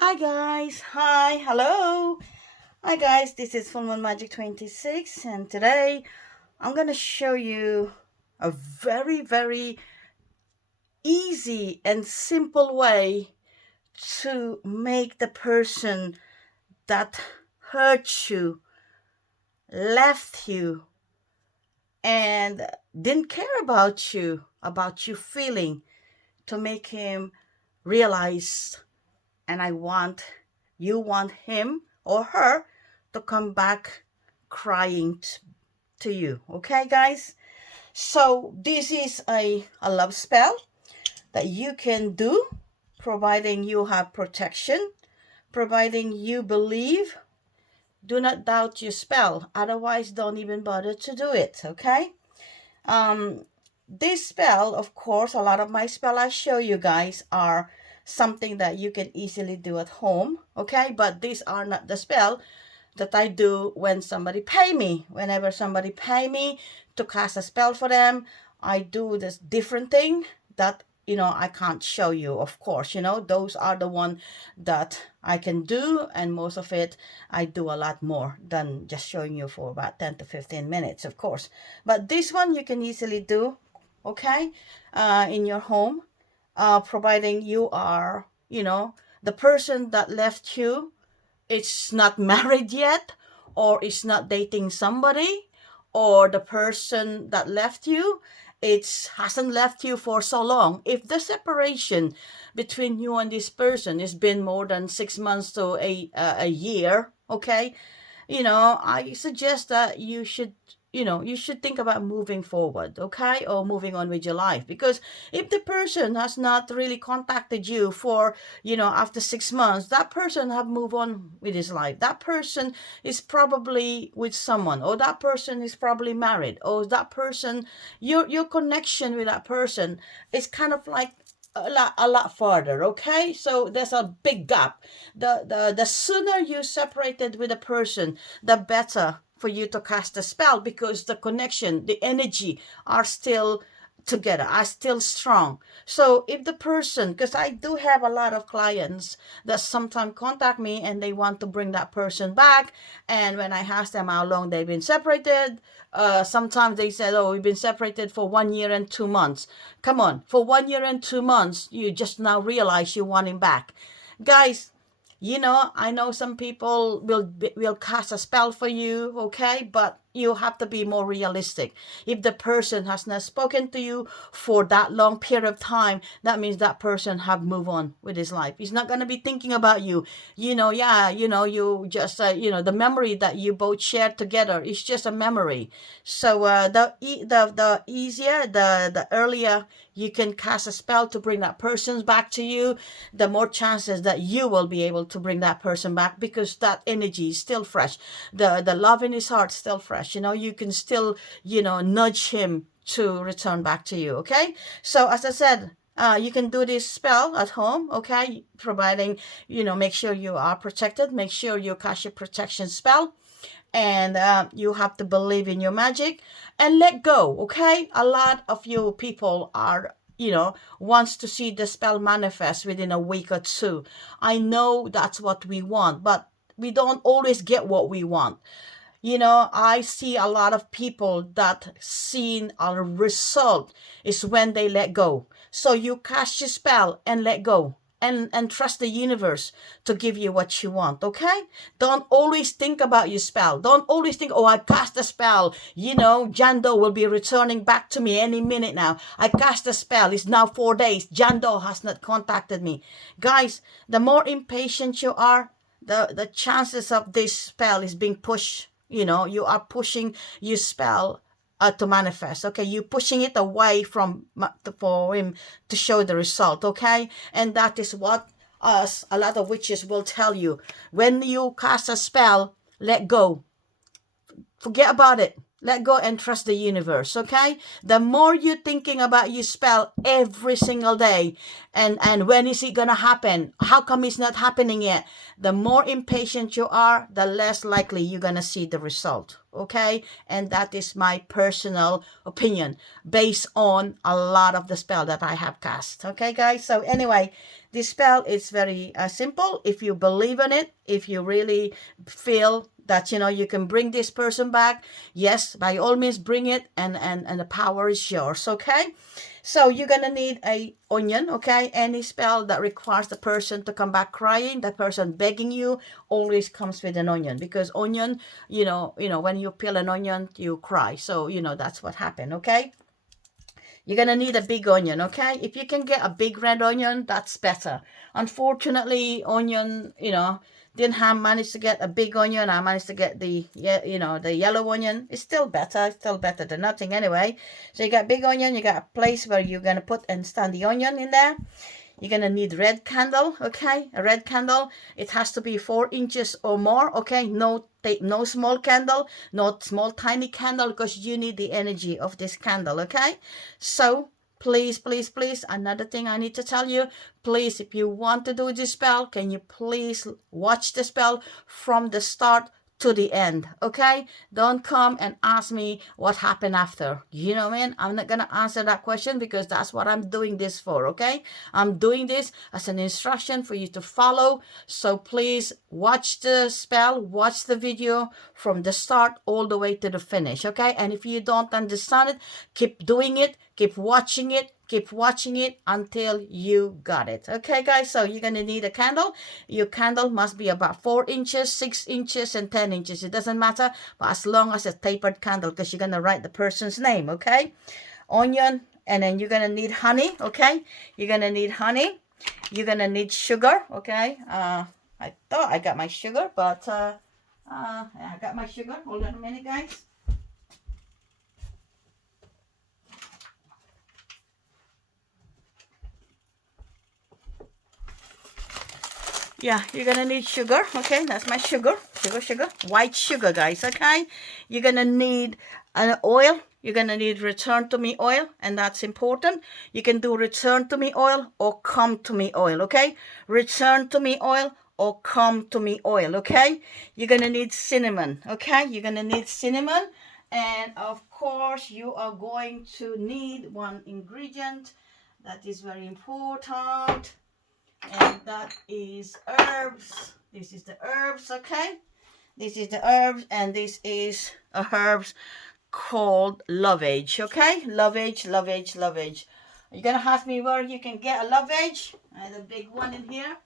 Hi guys, hello. Hi guys, this is Full Moon Magic 26 and today I'm going to show you a very easy and simple way to make the person that hurt you, left you and didn't care about you feeling, to make him realize, and you want him or her to come back crying to you. Okay, guys? So, this is a love spell that you can do, providing you have protection, providing you believe. Do not doubt your spell. Otherwise, don't even bother to do it. Okay? Um, this spell, of course, a lot of my spell I show you guys are something that you can easily do at home, okay? But these are not the spell that I do when somebody pay me. Whenever somebody pay me to cast a spell for them, I do this different thing that I can't show you, of course. Those are the one that I can do, and most of it I do a lot more than just showing you for about 10 to 15 minutes, of course. But this one you can easily do, okay, in your home, providing you are, the person that left you, it's not married yet, or it's not dating somebody, or the person that left you, it hasn't left you for so long. If the separation between you and this person has been more than 6 months to a year, okay, I suggest that you should think about moving forward, okay, or moving on with your life. Because if the person has not really contacted you for, after 6 months, that person have moved on with his life. That person is probably with someone, or that person is probably married, or that person, your connection with that person is kind of like a lot farther, okay? So there's a big gap. The sooner you separated with a person, the better for you to cast a spell, because the connection, the energy are still together, are still strong. So if the person, because I do have a lot of clients that sometimes contact me and they want to bring that person back, and when I ask them how long they've been separated, sometimes they said, oh, we've been separated for 1 year and 2 months. Come on, for 1 year and 2 months you just now realize you want him back, guys. I know some people will cast a spell for you, okay? But you have to be more realistic. If the person has not spoken to you for that long period of time, that means that person have moved on with his life. He's not going to be thinking about you. Yeah, you just, the memory that you both shared together is just a memory. So the easier, the earlier you can cast a spell to bring that person back to you, the more chances that you will be able to bring that person back, because that energy is still fresh. The love in his heart is still fresh. You can still, nudge him to return back to you. Okay. So as I said, you can do this spell at home, okay? Providing, make sure you are protected. Make sure you cast your protection spell. And you have to believe in your magic and let go, okay? A lot of you people are, wants to see the spell manifest within a week or two. I know that's what we want, but we don't always get what we want. I see a lot of people that seen a result is when they let go. So you cast your spell and let go. And trust the universe to give you what you want, okay? Don't always think about your spell. Don't always think, oh, I cast a spell. Jando will be returning back to me any minute now. I cast a spell. It's now 4 days. Jando has not contacted me. Guys, the more impatient you are, the chances of this spell is being pushed. You are pushing your spell to manifest, okay? You pushing it away from for him to show the result, okay? And that is what us, a lot of witches will tell you. When you cast a spell, let go. Forget about it. Let go and trust the universe, okay? The more you're thinking about your spell every single day, and when is it gonna happen? How come it's not happening yet? The more impatient you are, the less likely you're gonna see the result, okay? And that is my personal opinion based on a lot of the spell that I have cast, okay, guys? So anyway, this spell is very simple. If you believe in it, if you really feel that, you know, you can bring this person back, yes, by all means bring it, and the power is yours, okay? So you're gonna need a onion, okay? Any spell that requires the person to come back crying, the person begging you, always comes with an onion, because onion, when you peel an onion, you cry. So that's what happened, okay? You're gonna need a big onion, okay? If you can get a big red onion, that's better. Unfortunately, onion, didn't have managed to get a big onion. I managed to get the yellow onion. It's still better. It's still better than nothing anyway. So you got big onion. You got a place where you're gonna put and stand the onion in there. You're gonna need red candle, okay? A red candle. It has to be 4 inches or more, okay? No small candle, not small tiny candle, because you need the energy of this candle, okay? So please, please, please, another thing I need to tell you, please, if you want to do this spell, can you please watch the spell from the start to the end, okay? Don't come and ask me what happened after. You know what I mean? I'm not gonna answer that question, because that's what I'm doing this for, okay? I'm doing this as an instruction for you to follow. So please watch the spell, watch the video from the start all the way to the finish, okay? And if you don't understand it, keep doing it, keep watching it, keep watching it until you got it. Okay, guys, so you're gonna need a candle. Your candle must be about 4 inches, 6 inches, and 10 inches. It doesn't matter, but as long as a tapered candle, because you're gonna write the person's name, okay? Onion, and then you're gonna need honey, okay? You're gonna need honey. You're gonna need sugar, okay? I thought I got my sugar, but I got my sugar. Hold on a minute, guys. Yeah, you're gonna need sugar, okay? That's my sugar, sugar, white sugar, guys, okay? You're gonna need an oil. You're gonna need return to me oil, and that's important. You can do return to me oil or come to me oil, okay? Return to me oil or come to me oil, okay? You're gonna need cinnamon, okay? You're gonna need cinnamon, and of course, you are going to need one ingredient that is very important, and that is herbs. This is the herbs, okay? This is the herbs, and this is a herbs called lovage, okay? Lovage, lovage, lovage. You're gonna ask me where you can get a lovage. I have a big one in here.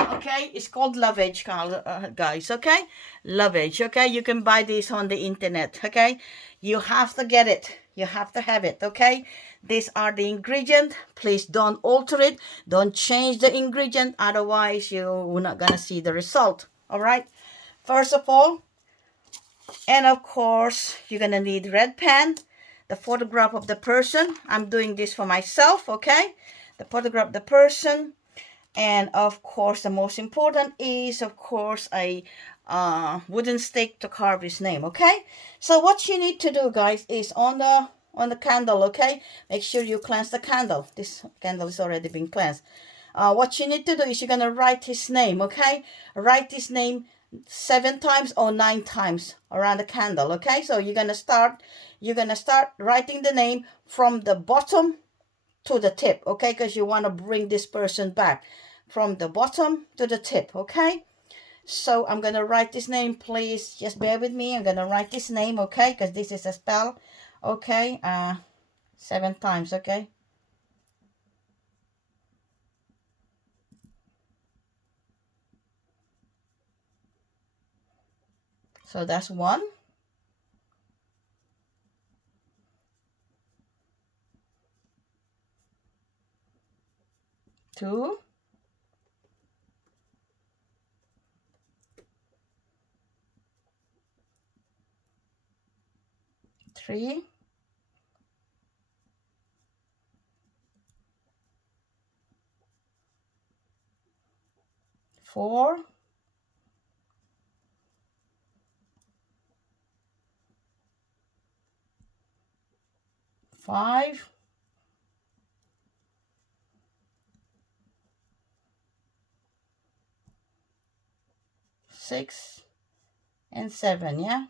Okay, it's called lovage, guys, okay? Lovage, okay? You can buy this on the internet, okay? You have to get it. You have to have it, okay? These are the ingredients. Please don't alter it. Don't change the ingredient. Otherwise, you're not going to see the result, all right? First of all, and of course, you're going to need red pen, the photograph of the person. I'm doing this for myself, okay? The photograph of the person. And of course, the most important is, of course, a wooden stick to carve his name, okay? So what you need to do, guys, is on the candle, okay? Make sure you cleanse the candle. This candle is already been cleansed. What you need to do is you're gonna write his name, okay? Write his name 7 times or 9 times around the candle, okay? So you're gonna start writing the name from the bottom to the tip, okay? Because you want to bring this person back from the bottom to the tip, okay? So I'm going to write this name. Please just bear with me. I'm going to write this name, okay? Because this is a spell, okay? 7 times, okay? So that's 1, 2, 3, 4, 5, 6, and 7, yeah?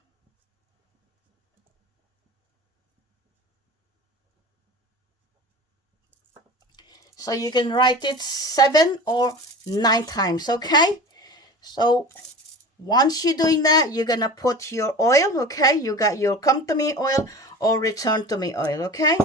So you can write it 7 or 9 times, okay? So once you're doing that, you're gonna put your oil, okay? You got your come to me oil or return to me oil, okay?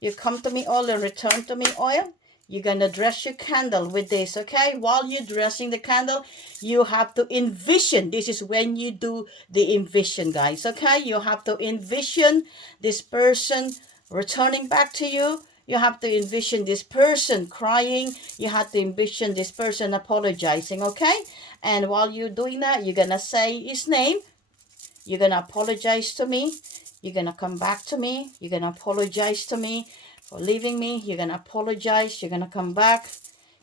You come to me oil and return to me oil. You're gonna dress your candle with this, okay? While you're dressing the candle, you have to envision. This is when you do the envision, guys, okay? You have to envision this person returning back to you. You have to envision this person crying. You have to envision this person apologizing, okay? And while you're doing that, you're gonna say his name. You're gonna apologize to me. You're gonna come back to me. You're gonna apologize to me for leaving me. You're gonna apologize. You're gonna come back.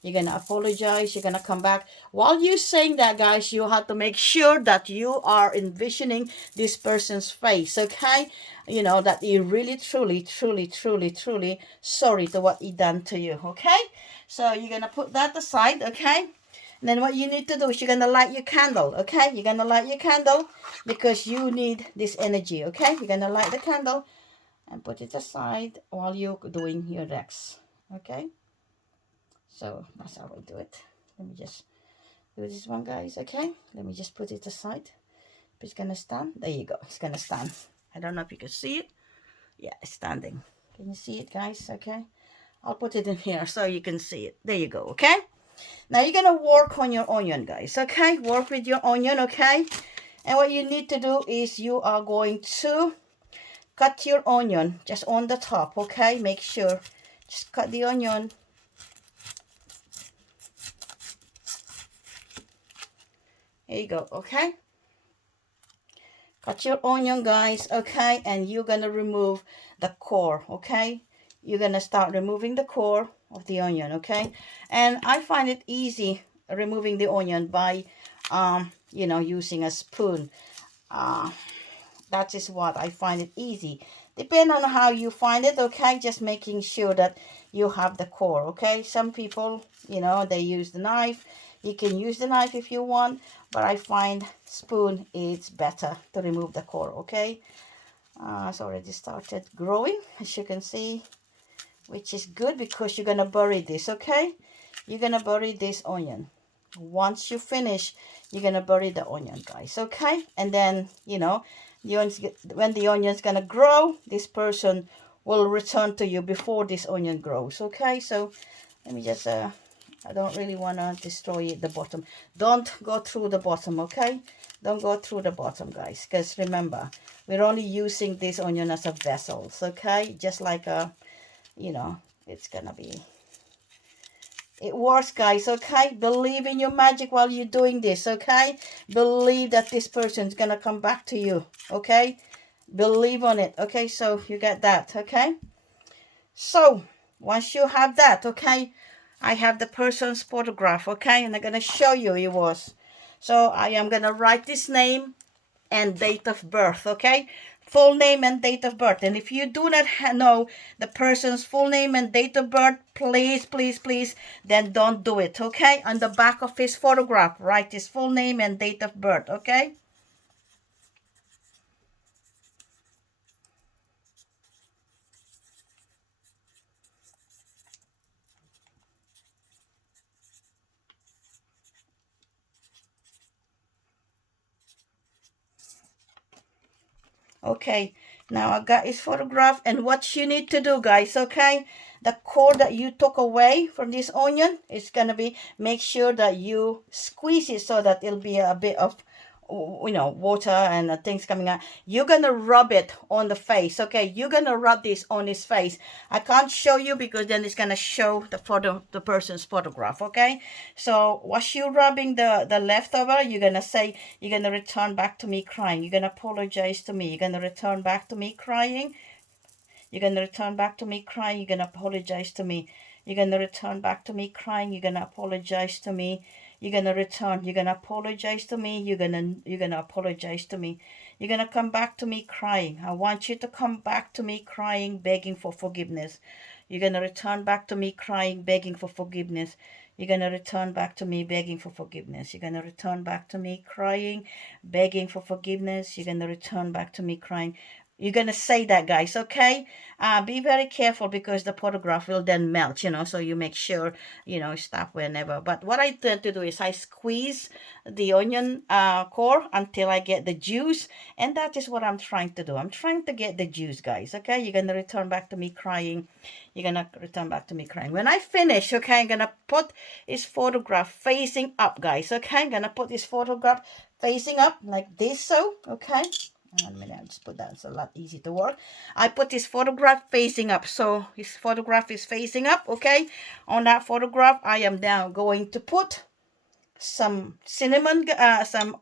You're gonna apologize. You're gonna come back. While you're saying that, guys, you have to make sure that you are envisioning this person's face, okay? You know, that you're really, truly, truly, truly, truly sorry to what he done to you, okay? So you're gonna put that aside, okay? And then what you need to do is you're going to light your candle, okay? You're going to light your candle because you need this energy, okay? You're going to light the candle and put it aside while you're doing your decks, okay? So that's how I do it. Let me just do this one, guys, okay? Let me just put it aside. It's going to stand. There you go. It's going to stand. I don't know if you can see it. Yeah, it's standing. Can you see it, guys? Okay. I'll put it in here so you can see it. There you go, okay? Now you're going to work on your onion, guys, okay? Work with your onion, okay? And what you need to do is you are going to cut your onion just on the top, okay? Make sure. Just cut the onion. There you go, okay? Cut your onion, guys, okay? And you're going to remove the core, okay? You're going to start removing the core of the onion, okay? And I find it easy removing the onion by, you know, using a spoon. That is what I find it easy. Depend on how you find it, okay? Just making sure that you have the core, okay? Some people, you know, they use the knife. You can use the knife if you want, but I find spoon is better to remove the core, okay? It's already started growing, as you can see, which is good because you're going to bury this, okay? You're going to bury this onion. Once you finish, you're going to bury the onion, guys, okay? And then, you know, when the onion's going to grow, this person will return to you before this onion grows, okay? So let me just, I don't really want to destroy the bottom. Don't go through the bottom, okay? Don't go through the bottom, guys, because remember, we're only using this onion as a vessel, okay? Just like a, you know, it's gonna be, it works, guys, okay? Believe in your magic while you're doing this, okay? Believe that this person's gonna come back to you, okay? Believe on it, okay? So you get that, okay? So once you have that, okay, I have the person's photograph, okay? And I'm gonna show you it was. So I am gonna write this name and date of birth, okay? Full name and date of birth. And if you do not know the person's full name and date of birth, please, please, please, then don't do it, okay? On the back of his photograph, write his full name and date of birth, okay? Okay, now I got his photograph, and what you need to do, guys, okay? The core that you took away from this onion is gonna be, make sure that you squeeze it so that it'll be a bit of, you know, water and things coming out. You're gonna rub it on the face, okay? You're gonna rub this on his face. I can't show you because then it's gonna show the photo, the person's photograph, okay? So while you're rubbing the leftover, you're gonna say, you're gonna return back to me crying. You're gonna apologize to me. You're gonna return back to me crying. You're going to return back to me crying. You're going to apologize to me. You're going to return back to me crying. You're going to apologize to me. You're going to return. You're going to apologize to me. You're going to apologize to me. You're going to come back to me crying. I want you to come back to me crying, begging for forgiveness. You're going to return back to me crying, begging for forgiveness. You're going to return back to me begging for forgiveness. You're going to return back to me crying, begging for forgiveness. You're going to return back to me crying, You're going to say that, guys, okay? Be very careful because the photograph will then melt, you know, so you make sure, you know, stop whenever. But what I tend to do is I squeeze the onion core until I get the juice, and that is what I'm trying to do. I'm trying to get the juice, guys, okay? You're going to return back to me crying. You're going to return back to me crying. When I finish, okay, I'm going to put this photograph facing up, guys, okay? I'm going to put this photograph facing up like this, so, okay? Hang on a minute, I'll just put that. It's a lot easy to work. I put this photograph facing up. So this photograph is facing up, okay? On that photograph, I am now going to put some cinnamon, some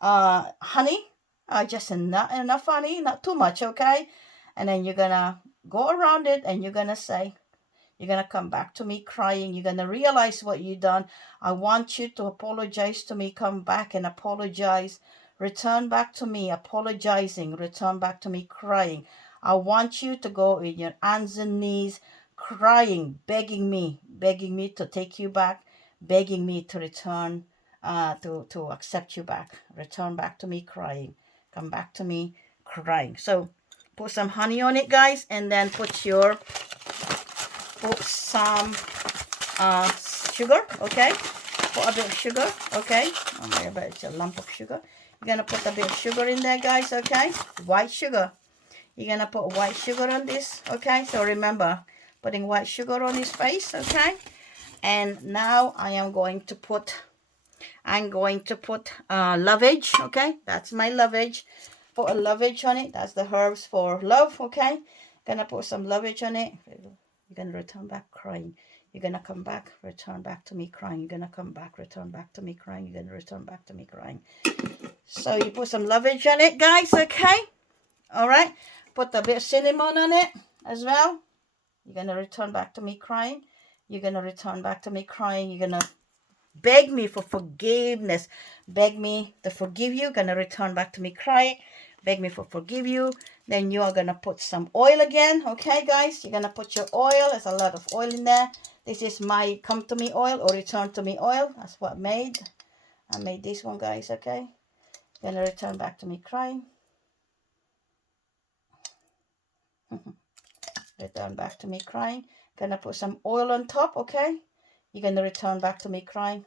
honey. Just enough honey, not too much, okay? And then you're gonna go around it and you're gonna say, you're going to come back to me crying. You're going to realize what you've done. I want you to apologize to me. Come back and apologize. Return back to me apologizing. Return back to me crying. I want you to go in your hands and knees crying, begging me to take you back, begging me to return, to accept you back. Return back to me crying. Come back to me crying. So put some honey on it, guys, and then put some sugar, okay? Put a bit of sugar, okay? Oh my God, it's a lump of sugar. You're gonna put a bit of sugar in there, guys, okay? White sugar. You're gonna put white sugar on this, okay? So remember, putting white sugar on his face, okay? And now I am going to put, lovage, okay? That's my lovage. Put a lovage on it. That's the herbs for love, okay? Gonna put some lovage on it. You're going to return back crying. You're going to come back, return back to me crying. You're going to come back, return back to me crying. You're going to return back to me crying. So you put some lovage on it, guys, okay? All right. Put a bit of cinnamon on it as well. You're going to return back to me crying. You're going to return back to me crying. You're going to beg me for forgiveness. Beg me to forgive you. Going to return back to me crying. Beg me for forgive you. Then you are going to put some oil again. Okay, guys? You're going to put your oil. There's a lot of oil in there. This is my come to me oil or return to me oil. That's what I made. I made this one, guys. Okay? Going to return back to me crying. Return back to me crying. Going to put some oil on top. Okay? You're going to return back to me crying.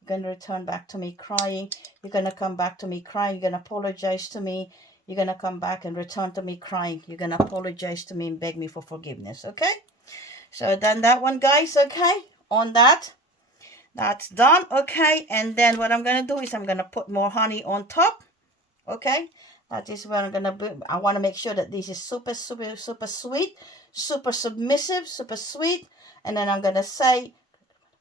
You're going to return back to me crying. You're going to come back to me crying. You're going to apologize to me. You're going to come back and return to me crying. You're going to apologize to me and beg me for forgiveness. Okay? So done that one, guys. Okay? On that. That's done. Okay? And then what I'm going to do is I'm going to put more honey on top. Okay? That is what I'm going to do. I want to make sure that this is super, super, super sweet. Super submissive. Super sweet. And then I'm going to say,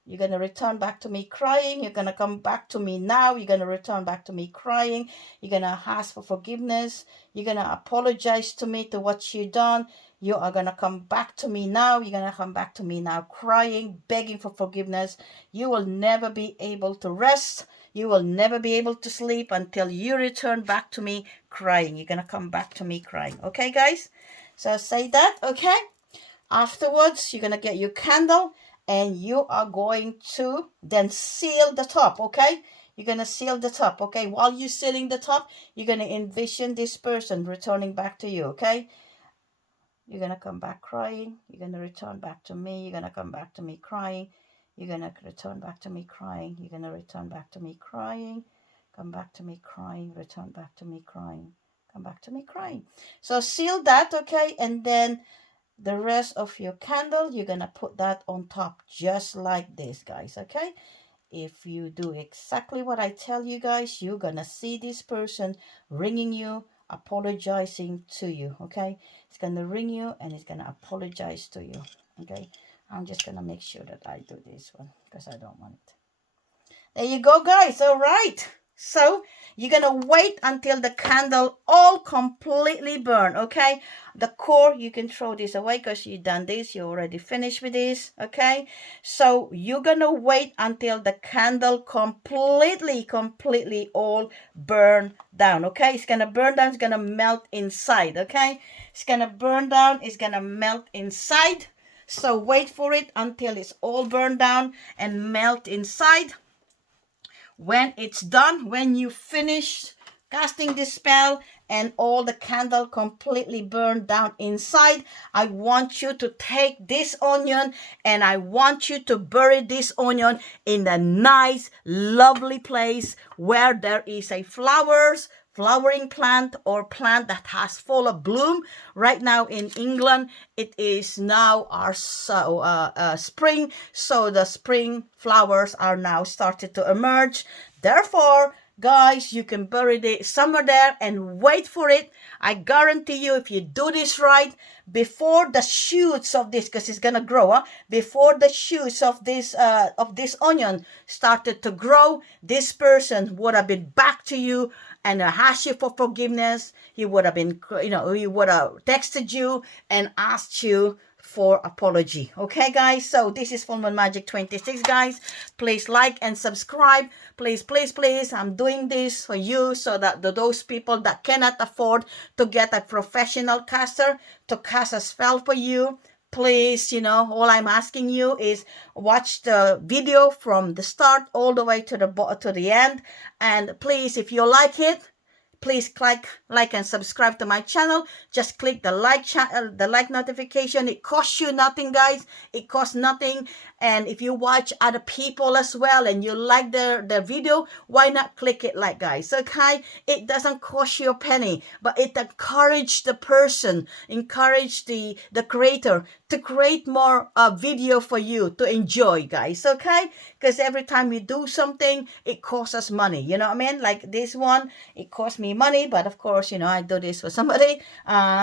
you're going to return back to me crying. You're going to come back to me now. You're going to return back to me crying. You're going to ask for forgiveness. You're going to apologize to me to what you've done. You are going to come back to me now. You're going to come back to me now crying, begging for forgiveness. You will never be able to rest. You will never be able to sleep until you return back to me crying. You're going to come back to me crying. Okay, guys? So say that, okay? Afterwards, you're going to get your candle. And you are going to then seal the top, okay? You're going to seal the top, okay? While you're sealing the top, you're going to envision this person returning back to you, okay? You're going to come back crying. You're going to return back to me. You're going to come back to me crying. You're going to return back to me crying. You're going to return back to me crying. Come back to me crying. Return back to me crying. Come back to me crying. So seal that, okay? And then the rest of your candle, you're going to put that on top just like this, guys, okay? If you do exactly what I tell you guys, you're going to see this person ringing you, apologizing to you, okay? It's going to ring you and it's going to apologize to you, okay? I'm just going to make sure that I do this one because I don't want it. There you go, guys. All right. So you're going to wait until the candle all completely burn, okay? The core, you can throw this away because you've done this. You're already finished with this, okay? So you're going to wait until the candle completely all burn down, okay? It's going to burn down. It's going to melt inside, okay? It's going to burn down. It's going to melt inside. So wait for it until it's all burned down and melt inside. When it's done, when you finish casting this spell and all the candle completely burned down inside, I want you to take this onion and I want you to bury this onion in a nice, lovely place where there is a flowering plant or plant that has full of bloom. Right now in England, it is now our spring, so the spring flowers are now started to emerge. Therefore, guys, you can bury it somewhere there and wait for it. I guarantee you, if you do this right, before the shoots of this, because it's gonna grow, before the shoots of this onion started to grow, this person would have been back to you and asked you for forgiveness. He would have been, he would have texted you and asked you for apology. Okay, guys, so this is Full Moon Magic 26, guys. Please like and subscribe. Please, please, please. I'm doing this for you so that those people that cannot afford to get a professional caster to cast a spell for you, please, all I'm asking you is watch the video from the start all the way to the end. And please, if you like it, please click like and subscribe to my channel. Just click the like notification. It costs you nothing, guys. It costs nothing. And if you watch other people as well and you like their video, why not click it like, guys? Okay, it doesn't cost you a penny, but it encourage the person, encourage the creator to create more video for you to enjoy, guys. Okay, because every time you do something, it costs us money. You know what I mean? Like this one, it cost me money, but of course, I do this for somebody.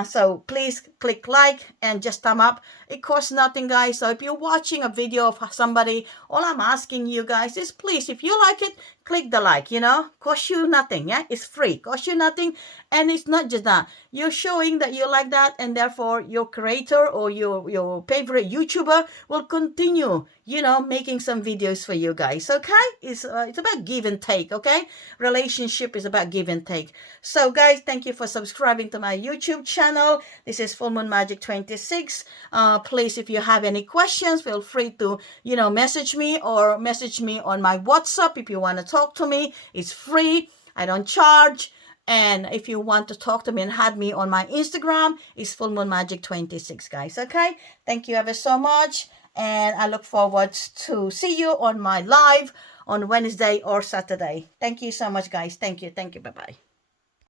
So please click like and just thumb up. It costs nothing, guys. So if you're watching a video of somebody, all I'm asking you guys is, please, if you like it, click the like. Cost you nothing. Yeah, it's free, cost you nothing. And it's not just that, you're showing that you like that, and therefore your creator or your favorite YouTuber will continue making some videos for you guys. Okay, it's about give and take. Okay, relationship is about give and take. So guys, thank you for subscribing to my YouTube channel. This is Full Moon Magic 26. Please, if you have any questions, feel free to message me or message me on my WhatsApp. If you want to talk to me, it's free, I don't charge. And if you want to talk to me and add me on my Instagram, it's Full Moon Magic 26, guys. Okay, thank you ever so much, and I look forward to see you on my live on Wednesday or Saturday. Thank you so much, guys. Thank you. Bye bye.